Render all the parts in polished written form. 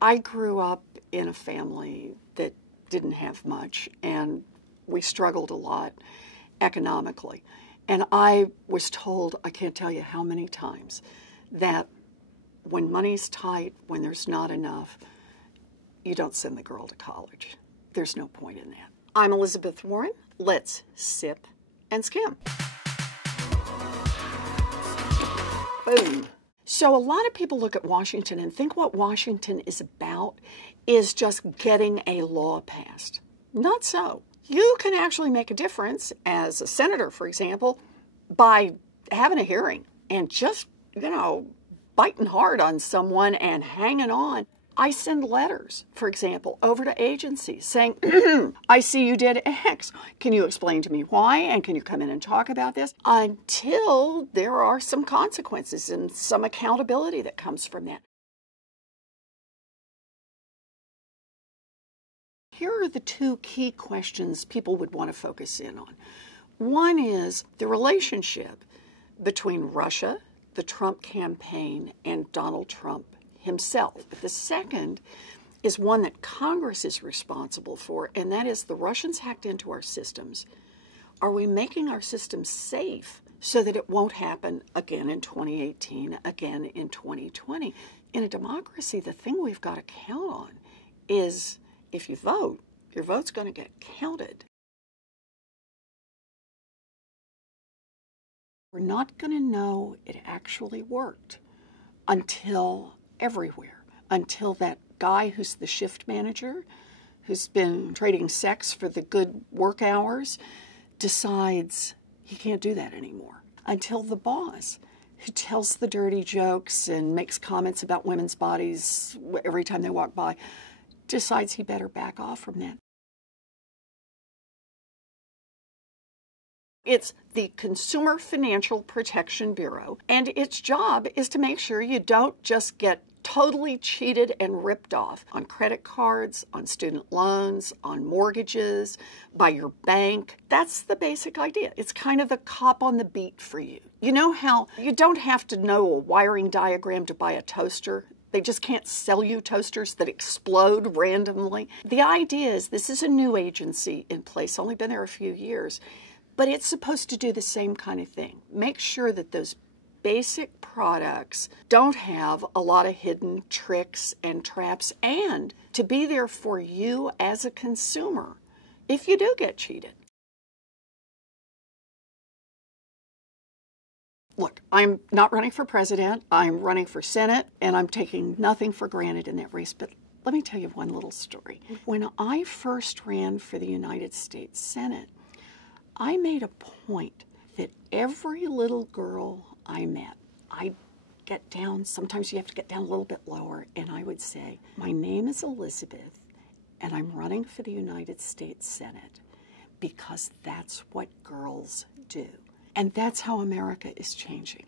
I grew up in a family that didn't have much, and we struggled a lot economically. And I was told, I can't tell you how many times, that when money's tight, when there's not enough, you don't send the girl to college. There's no point in that. I'm Elizabeth Warren. Let's sip and skim. Boom. So a lot of people look at Washington and think what Washington is about is just getting a law passed. Not so. You can actually make a difference as a senator, for example, by having a hearing and just, biting hard on someone and hanging on. I send letters, for example, over to agencies saying, I see you did X. Can you explain to me why? And can you come in and talk about this? Until there are some consequences and some accountability that comes from that. Here are the two key questions people would want to focus in on. One is the relationship between Russia, the Trump campaign, and Donald Trump himself. But the second is one that Congress is responsible for, and that is the Russians hacked into our systems. Are we making our systems safe so that it won't happen again in 2018, again in 2020? In a democracy, the thing we've got to count on is if you vote, your vote's going to get counted. We're not going to know it actually worked until everywhere, until that guy who's the shift manager, who's been trading sex for the good work hours, decides he can't do that anymore. Until the boss, who tells the dirty jokes and makes comments about women's bodies every time they walk by, decides he better back off from that. It's the Consumer Financial Protection Bureau, and its job is to make sure you don't just get totally cheated and ripped off on credit cards, on student loans, on mortgages, by your bank. That's the basic idea. It's kind of the cop on the beat for you. You know how you don't have to know a wiring diagram to buy a toaster? They just can't sell you toasters that explode randomly. The idea is this is a new agency in place, only been there a few years, but it's supposed to do the same kind of thing. Make sure that those basic products don't have a lot of hidden tricks and traps, and to be there for you as a consumer if you do get cheated. Look, I'm not running for president, I'm running for Senate, and I'm taking nothing for granted in that race, but let me tell you one little story. When I first ran for the United States Senate, I made a point that every little girl I met, I'd get down, sometimes you have to get down a little bit lower, and I would say, my name is Elizabeth, and I'm running for the United States Senate, because that's what girls do. And that's how America is changing.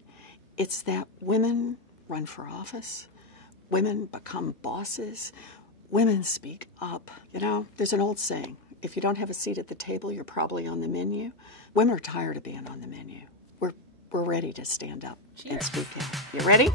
It's that women run for office, women become bosses, women speak up. There's an old saying, if you don't have a seat at the table, you're probably on the menu. Women are tired of being on the menu. We're ready to stand up and speak out. You ready?